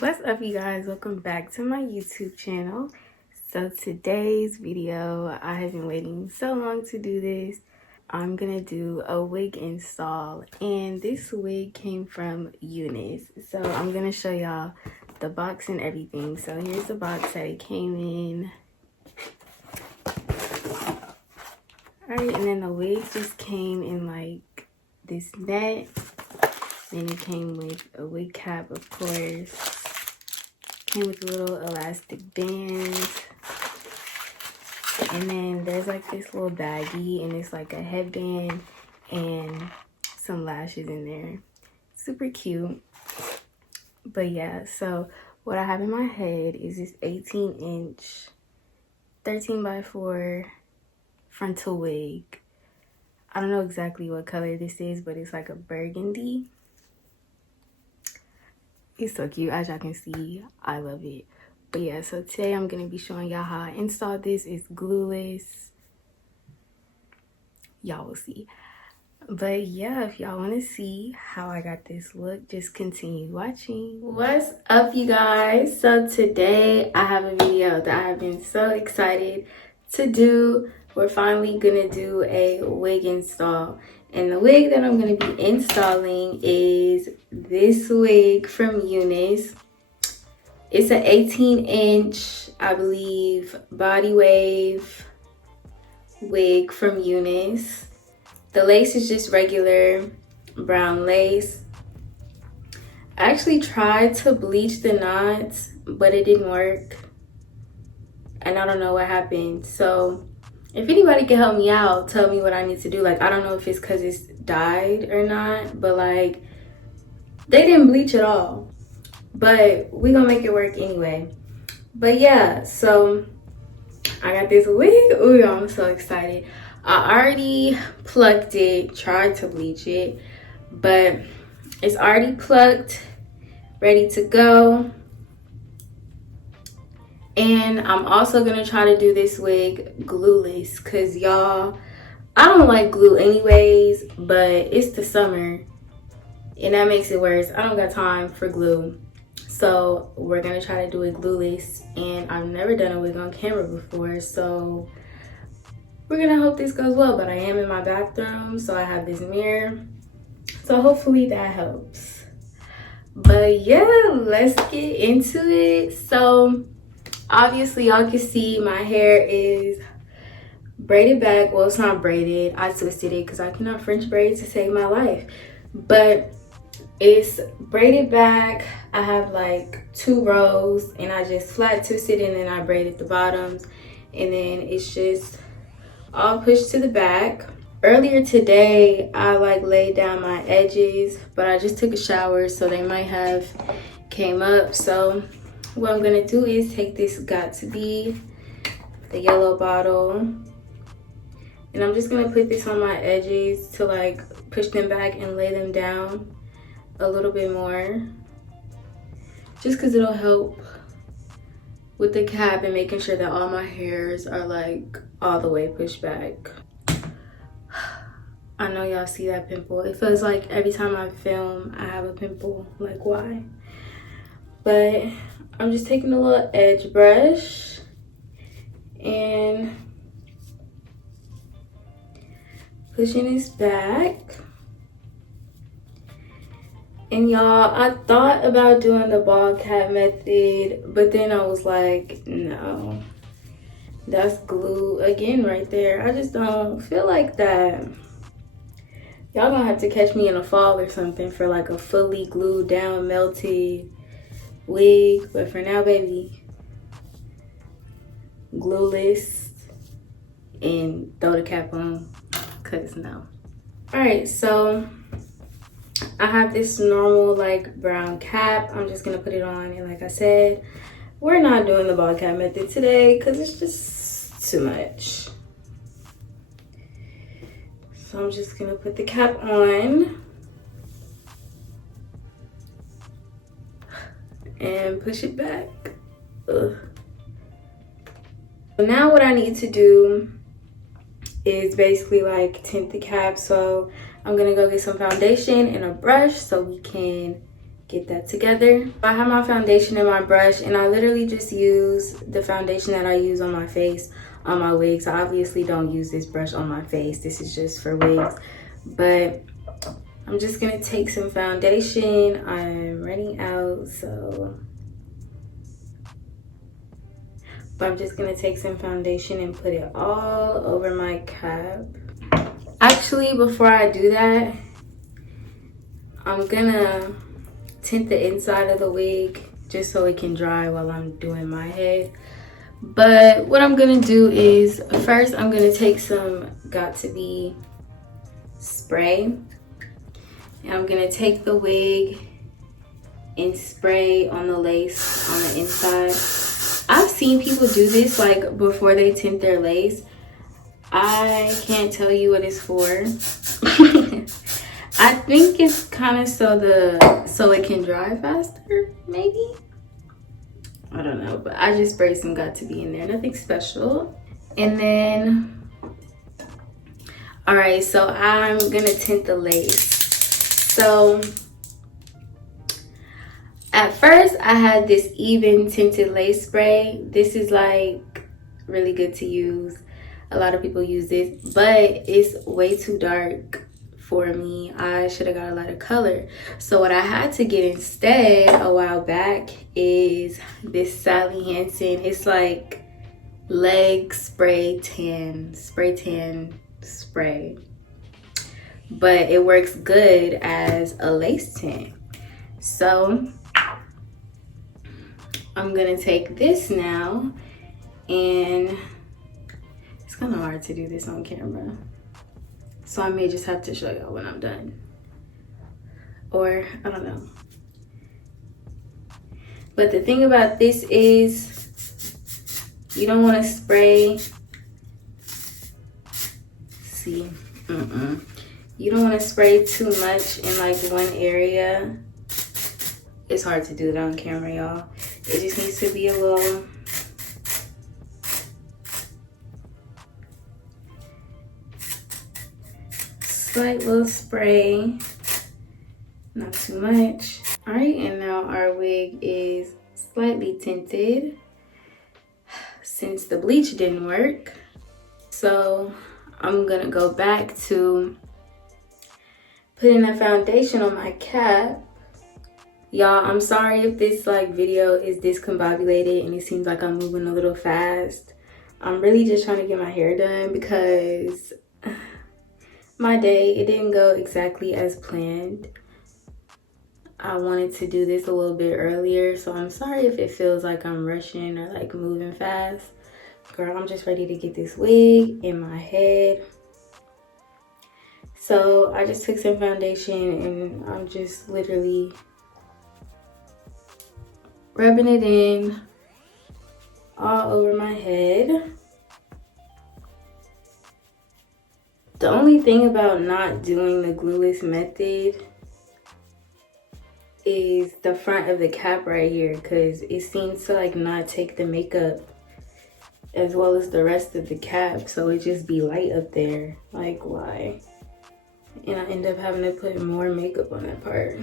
What's up, you guys? Welcome back to my YouTube channel. So today's video, I have been waiting so long to do this. I'm gonna do a wig install, and this wig came from Unice. So I'm gonna show y'all the box and everything. So here's the box that it came in. Alright, and then the wig just came in like this net. Then it came with a wig cap, of course. Came with a little elastic band. And then there's like this little baggie, and it's like a headband and some lashes in there. Super cute. But yeah, so what I have in my head is this 18-inch 13x4 frontal wig. I don't know exactly what color this is, but it's like a burgundy. It's so cute. As y'all can see, I love it. But yeah, so today I'm going to be showing y'all how I installed this. It's glueless. Y'all will see. But yeah, if y'all want to see how I got this look, just continue watching. What's up, you guys? So today I have a video that I have been so excited to do. We're finally going to do a wig install. And the wig that I'm going to be installing is this wig from Unice. It's an 18-inch, I believe, body wave wig from Unice. The lace is just regular brown lace. I actually tried to bleach the knots, but it didn't work. And I don't know what happened. So if anybody can help me out, tell me what I need to do. Like, I don't know if it's because it's dyed or not, but like, they didn't bleach at all. But we gonna make it work anyway. But yeah, so I got this wig. Ooh, I'm so excited. I already plucked it, tried to bleach it, but it's already plucked, ready to go. And I'm also gonna try to do this wig glueless, cause y'all, I don't like glue anyways, but it's the summer and that makes it worse. I don't got time for glue. So we're gonna try to do it glueless, and I've never done a wig on camera before, so we're gonna hope this goes well. But I am in my bathroom, so I have this mirror, so hopefully that helps. But yeah, let's get into it. So obviously y'all can see my hair is braided back. Well, it's not braided, I twisted it because I cannot French braid to save my life, but it's braided back. I have like 2 rows, and I just flat twisted, and then I braided the bottoms, and then it's just all pushed to the back. Earlier today I like laid down my edges, but I just took a shower, so they might have came up. So what I'm gonna do is take this Got To Be, the yellow bottle, and I'm just gonna put this on my edges to like push them back and lay them down a little bit more, just because it'll help with the cap and making sure that all my hairs are like all the way pushed back. I know y'all see that pimple. It feels like every time I film I have a pimple. Like, why? But I'm just taking a little edge brush and pushing this back. And y'all, I thought about doing the ball cap method, but then I was like, no, that's glue again right there. I just don't feel like that. Y'all gonna have to catch me in the fall or something for like a fully glued down, melted wig. But for now, baby, glueless and throw the cap on, cause no. All right, so I have this normal like brown cap. I'm just gonna put it on, and like I said, we're not doing the ball cap method today because it's just too much. So I'm just gonna put the cap on and push it back. Ugh. So now what I need to do is basically like tint the cap. So I'm gonna go get some foundation and a brush so we can get that together. I have my foundation and my brush, and I literally just use the foundation that I use on my face on my wigs. I obviously don't use this brush on my face. This is just for wigs. But I'm just gonna take some foundation. I'm running out, but I'm just gonna take some foundation and put it all over my cap. Actually, before I do that, I'm gonna tint the inside of the wig just so it can dry while I'm doing my head. But what I'm gonna do is, first I'm gonna take some Got2b spray, and I'm gonna take the wig and spray on the lace on the inside. I've seen people do this like before they tint their lace. I can't tell you what it's for. I think it's kind of so it can dry faster, maybe. I don't know, but I just sprayed some Got2b in there, nothing special. And then, all right, so I'm gonna tint the lace. So at first I had this even tinted lace spray. This is like really good to use. A lot of people use this, but it's way too dark for me. I should have got a lot of color. So what I had to get instead a while back is this Sally Hansen. It's like leg spray tan spray, but it works good as a lace tint. So I'm gonna take this now, and it's kind of hard to do this on camera, so I may just have to show y'all when I'm done, or I don't know. But the thing about this is you don't want to spray, you don't want to spray too much in like one area. It's hard to do that on camera, y'all. It just needs to be a little slight little spray, not too much. All right, and now our wig is slightly tinted since the bleach didn't work. So I'm gonna go back to putting a foundation on my cap. Y'all, I'm sorry if this like video is discombobulated and it seems like I'm moving a little fast. I'm really just trying to get my hair done because my day, it didn't go exactly as planned. I wanted to do this a little bit earlier, so I'm sorry if it feels like I'm rushing or like moving fast. Girl, I'm just ready to get this wig in my head. So I just took some foundation and I'm just literally rubbing it in all over my head. The only thing about not doing the glueless method is the front of the cap right here, because it seems to like not take the makeup as well as the rest of the cap, so it just be light up there. Like, why? And I end up having to put more makeup on that part.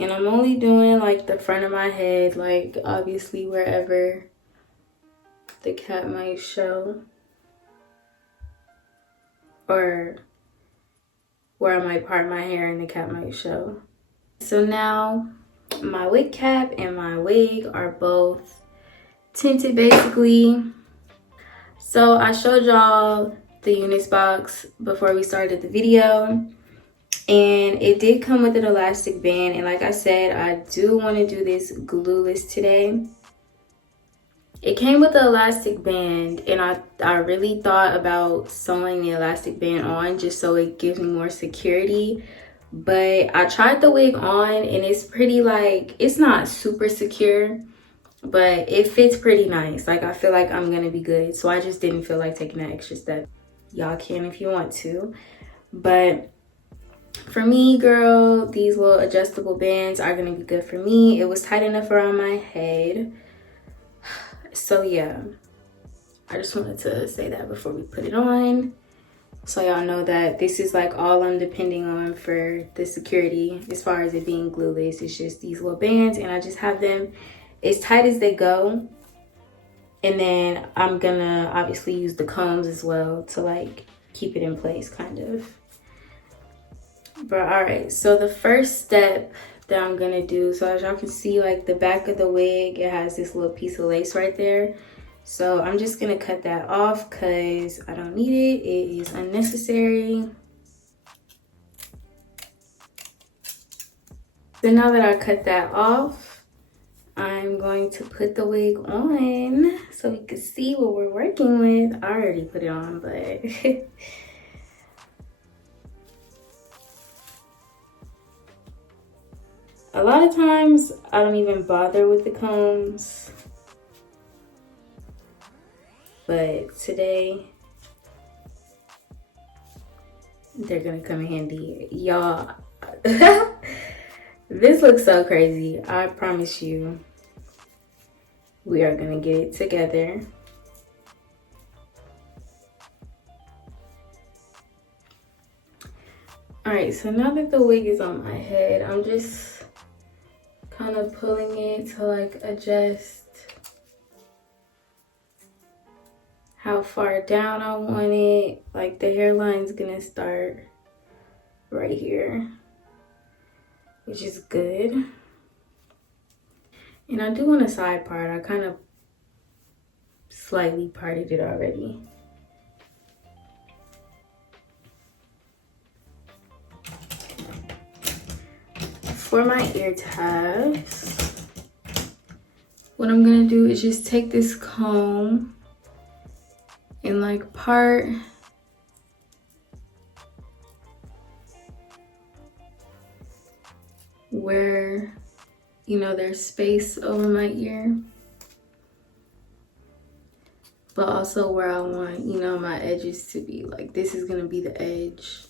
And I'm only doing like the front of my head, like obviously wherever the cap might show, or where I might part my hair and the cap might show. So now my wig cap and my wig are both tinted basically. So I showed y'all the Unice box before we started the video, and it did come with an elastic band, and like I said, I do want to do this glueless today. It came with the elastic band, and I really thought about sewing the elastic band on just so it gives me more security. But I tried the wig on and it's pretty, like, it's not super secure, but it fits pretty nice. Like, I feel like I'm gonna be good. So I just didn't feel like taking that extra step. Y'all can if you want to. But for me, girl, these little adjustable bands are gonna be good for me. It was tight enough around my head. So yeah, I just wanted to say that before we put it on. So y'all know that this is like all I'm depending on for the security as far as it being glueless. It's just these little bands, and I just have them as tight as they go. And then I'm gonna obviously use the combs as well to like keep it in place kind of. But all right, so the first step that I'm gonna do, so as y'all can see, like the back of the wig, it has this little piece of lace right there. So I'm just gonna cut that off because I don't need it. It is unnecessary. So now that I cut that off, I'm going to put the wig on so we can see what we're working with. I already put it on, but a lot of times I don't even bother with the combs. But today, they're gonna come in handy. Y'all, this looks so crazy. I promise you, we are gonna get it together. All right, so now that the wig is on my head, I'm just kind of pulling it to like adjust how far down I want it. Like the hairline's gonna start right here, which is good. And I do want a side part. I kind of slightly parted it already. For my ear tabs, what I'm gonna do is just take this comb and like part where, you know, there's space over my ear, but also where I want, you know, my edges to be. Like this is gonna be the edge.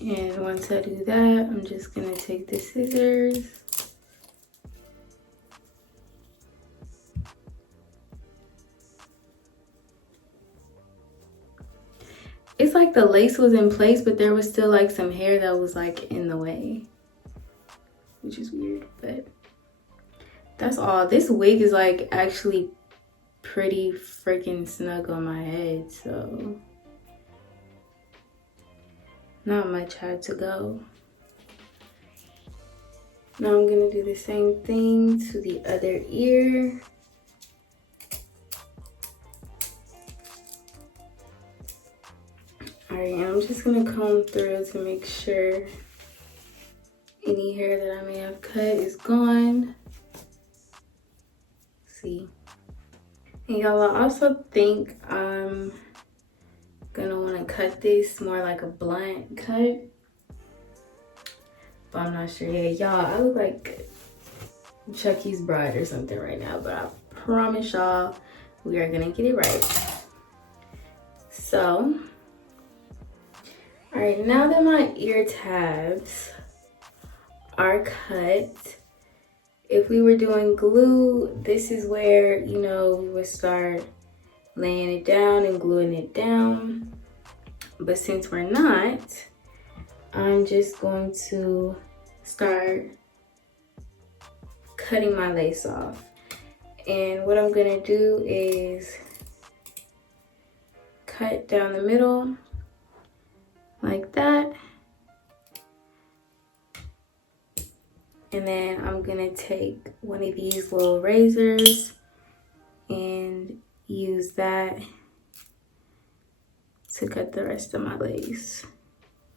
And once I do that, I'm just gonna take the scissors it's like the lace was in place, but there was still like some hair that was like in the way, which is weird, but that's all. This wig is like actually pretty freaking snug on my head, so not much had to go. Now I'm gonna do the same thing to the other ear. All right, and I'm just gonna comb through to make sure any hair that I may have cut is gone. See. And y'all, I also think I'm gonna wanna cut this more like a blunt cut, but I'm not sure yet. Y'all, I look like Chucky's bride or something right now, but I promise y'all we are gonna get it right. So, all right, now that my ear tabs are cut, if we were doing glue, this is where, you know, we would start laying it down and gluing it down. But since we're not, I'm just going to start cutting my lace off. And what I'm gonna do is cut down the middle like that. And then I'm gonna take one of these little razors and use that to cut the rest of my lace.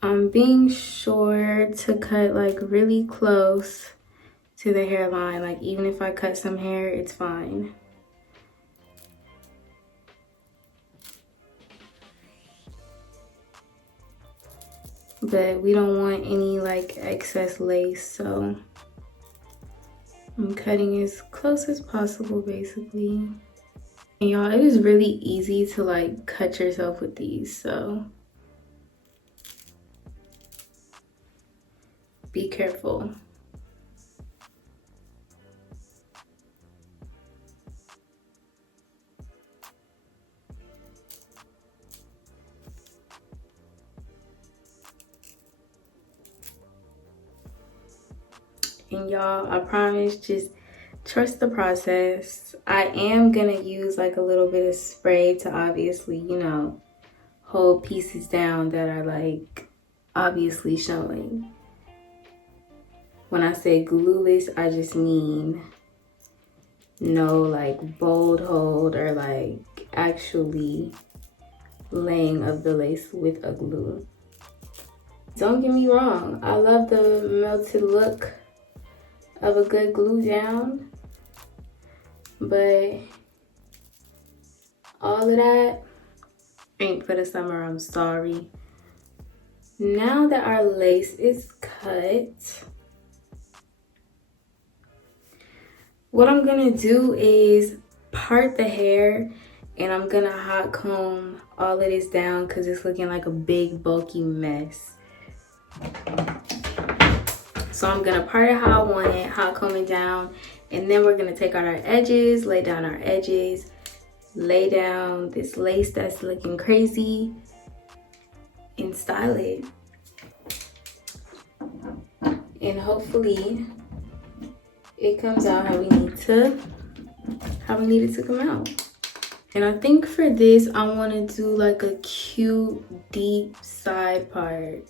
I'm being sure to cut like really close to the hairline. Like even if I cut some hair, it's fine. But we don't want any like excess lace, so I'm cutting as close as possible basically. And y'all, it is really easy to like cut yourself with these, so be careful. And y'all, I promise, just trust the process. I am gonna use like a little bit of spray to obviously, you know, hold pieces down that are like obviously showing. When I say glueless, I just mean no like bold hold or like actually laying of the lace with a glue. Don't get me wrong, I love the melted look of a good glue down, but all of that ain't for the summer, I'm sorry. Now that our lace is cut, what I'm gonna do is part the hair, and I'm gonna hot comb all of this down because it's looking like a big bulky mess. So I'm gonna part it how I want it, hot comb it down, and then we're gonna take out our edges, lay down our edges, lay down this lace that's looking crazy, and style it. And hopefully it comes out how we need it to come out. And I think for this, I want to do like a cute deep side part.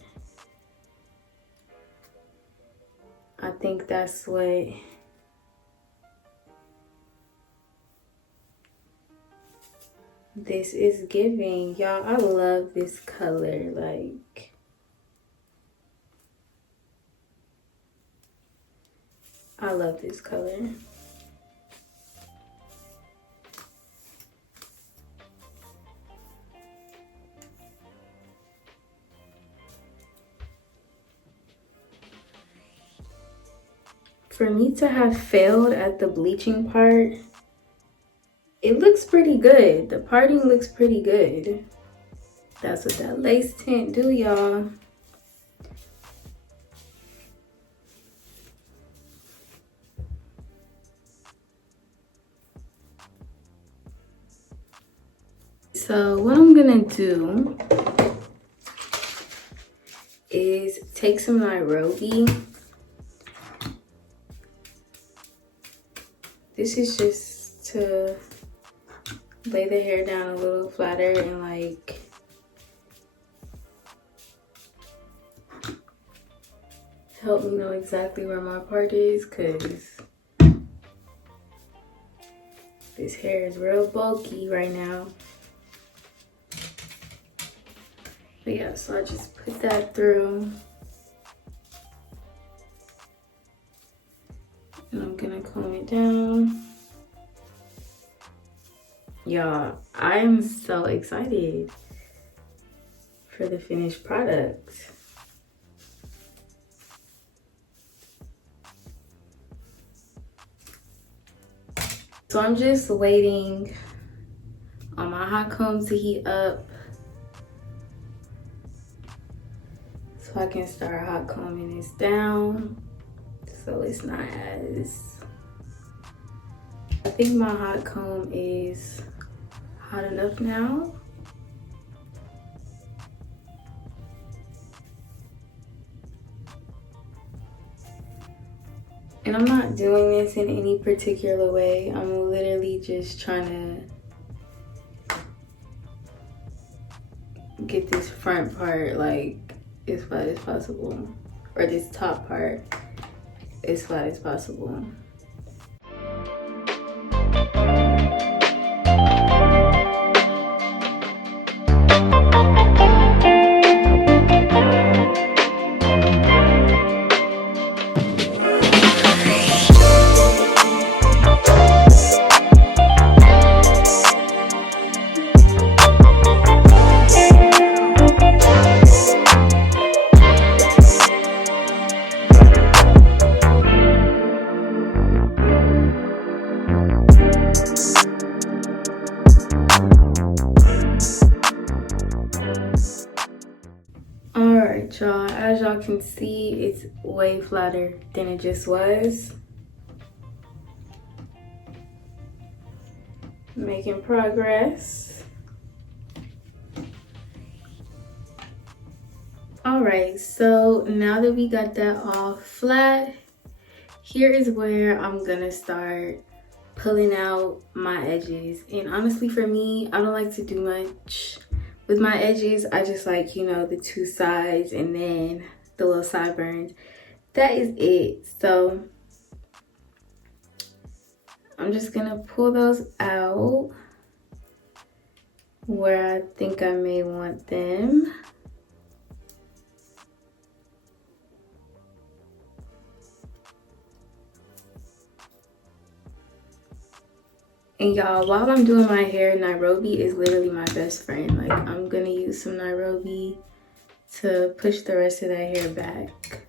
I think that's what this is giving. Y'all, I love this color. Like, I love this color. For me to have failed at the bleaching part, it looks pretty good. The parting looks pretty good. That's what that lace tint do, y'all. So what I'm gonna do is take some Nairobi. This is just to lay the hair down a little flatter and like help me know exactly where my part is, because this hair is real bulky right now. But yeah, so I just put that through. And I'm gonna comb it down. Y'all, I'm so excited for the finished product. So I'm just waiting on my hot comb to heat up so I can start hot combing this down so it's not as, I think my hot comb is hot enough now. And I'm not doing this in any particular way. I'm literally just trying to get this front part like as flat as possible, or this top part as flat as possible. Alright y'all, as y'all can see, it's way flatter than it just was. Making progress. Alright, so now that we got that all flat, here is where I'm gonna start pulling out my edges. And honestly, for me, I don't like to do much with my edges. I just like, you know, the two sides and then the little sideburns. That is it. So I'm just gonna pull those out where I think I may want them. And y'all, while I'm doing my hair, Nairobi is literally my best friend. Like, I'm gonna use some Nairobi to push the rest of that hair back.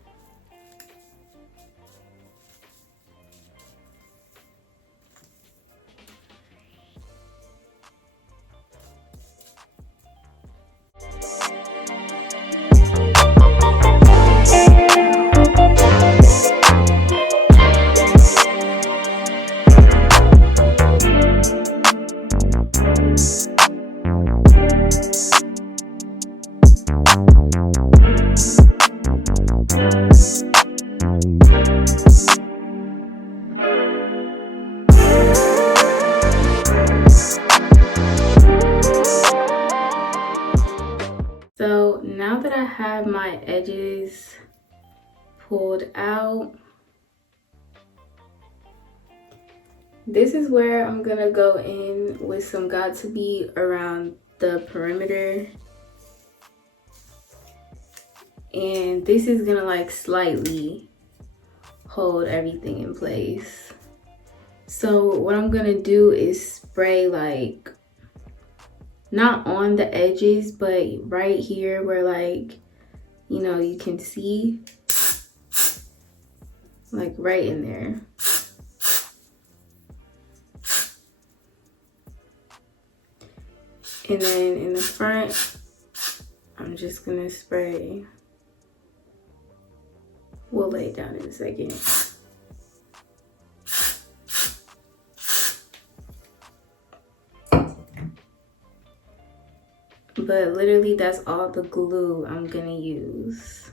So now that I have my edges pulled out, this is where I'm gonna go in with some Got2b around the perimeter. And this is gonna like slightly hold everything in place. So what I'm gonna do is spray like, not on the edges, but right here where like, you know, you can see, like right in there. And then in the front, I'm just gonna spray. We'll lay it down in a second. But literally that's all the glue I'm gonna use.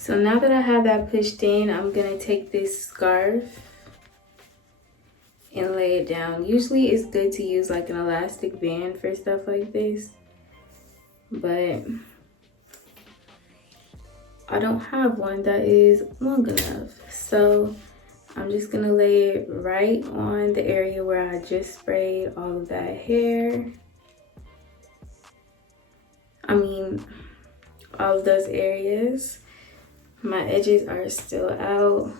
So now that I have that pushed in, I'm gonna take this scarf and lay it down. Usually it's good to use like an elastic band for stuff like this, but I don't have one that is long enough. So I'm just gonna lay it right on the area where I just sprayed all of that hair. I mean, all of those areas. My edges are still out.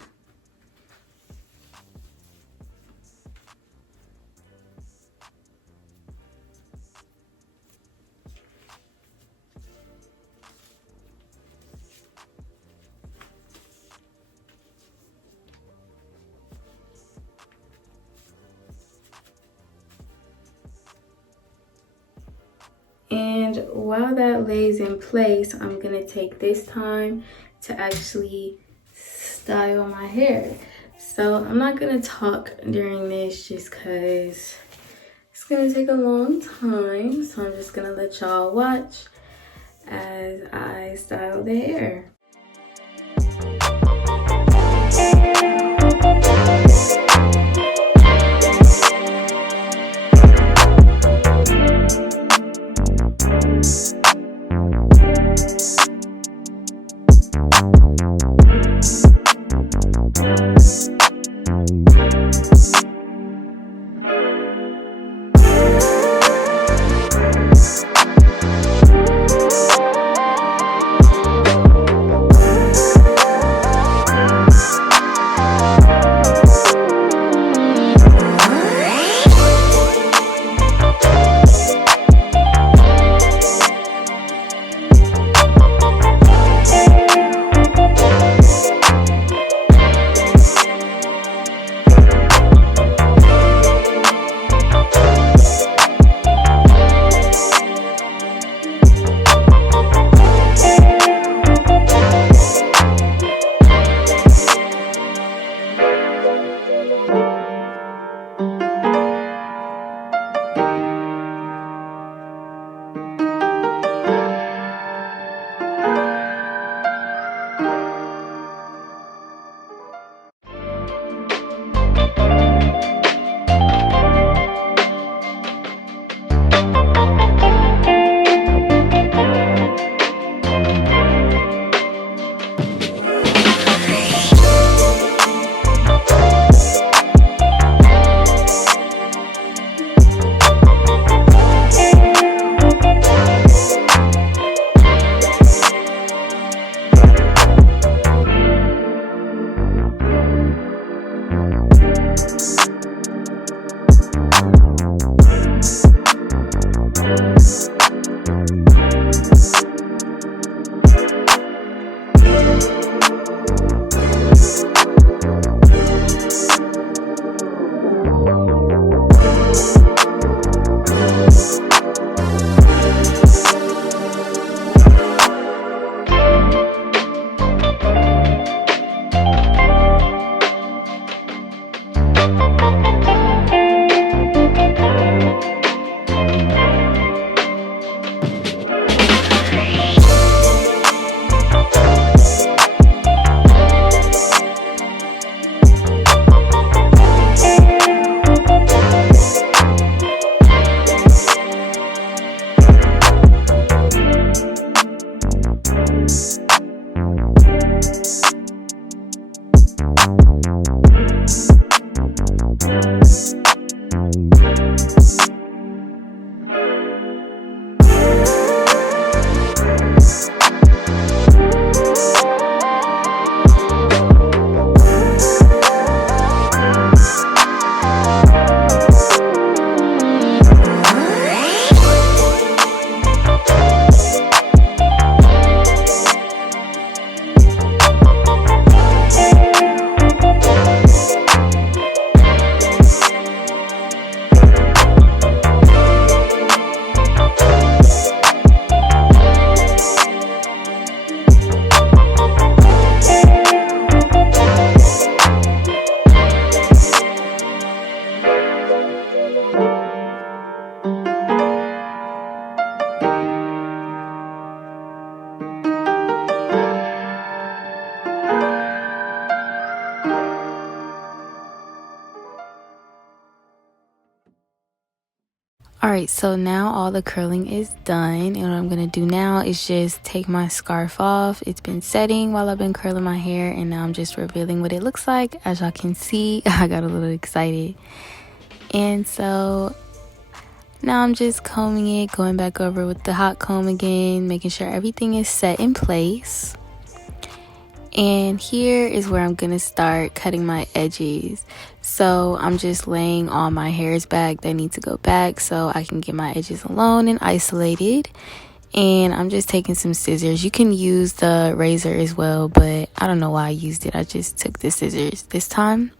And while that lays in place, I'm gonna take this time to actually style my hair. So I'm not gonna talk during this just cause it's gonna take a long time. So I'm just gonna let y'all watch as I style the hair. Alright, so now all the curling is done, and what I'm gonna do now is just take my scarf off. It's been setting while I've been curling my hair, and now I'm just revealing what it looks like. As y'all can see, I got a little excited. And so now I'm just combing it, going back over with the hot comb again, making sure everything is set in place. And here is where I'm gonna start cutting my edges. So I'm just laying all my hairs back that need to go back so I can get my edges alone and isolated. And I'm just taking some scissors. You can use the razor as well, but I don't know why I used it. I just took the scissors this time.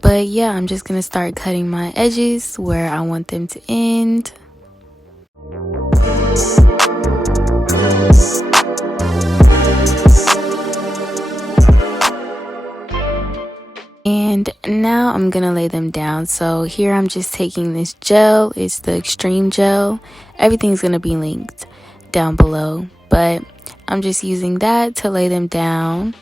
But yeah, I'm just gonna start cutting my edges where I want them to end. And now I'm gonna lay them down. So here I'm just taking this gel. It's the Xtreme gel. Everything's gonna be linked down below, but I'm just using that to lay them down.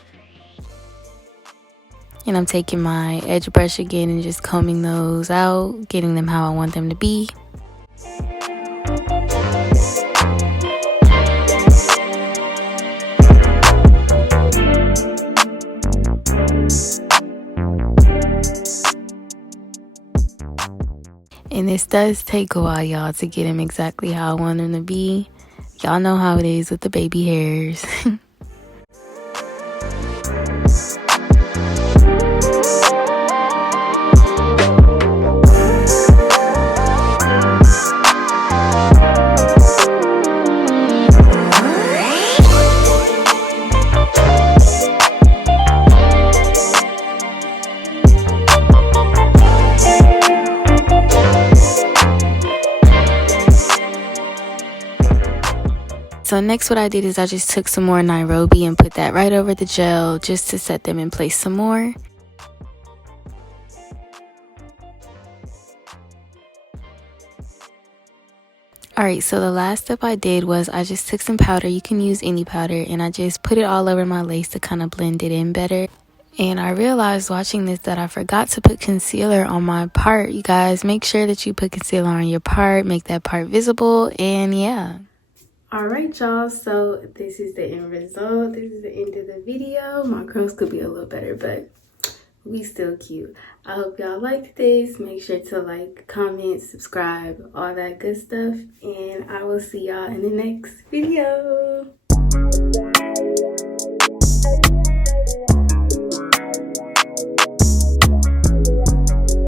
And I'm taking my edge brush again and just combing those out, getting them how I want them to be. And this does take a while, y'all, to get them exactly how I want them to be. Y'all know how it is with the baby hairs. So next what I did is I just took some more Nairobi and put that right over the gel just to set them in place some more. Alright, so the last step I did was I just took some powder. You can use any powder, and I just put it all over my lace to kind of blend it in better. And I realized watching this that I forgot to put concealer on my part. You guys, make sure that you put concealer on your part, make that part visible, and yeah. Alright, y'all, so this is the end result. This is the end of the video. My curls could be a little better, but we still cute. I hope y'all liked this. Make sure to like, comment, subscribe, all that good stuff, and I will see y'all in the next video.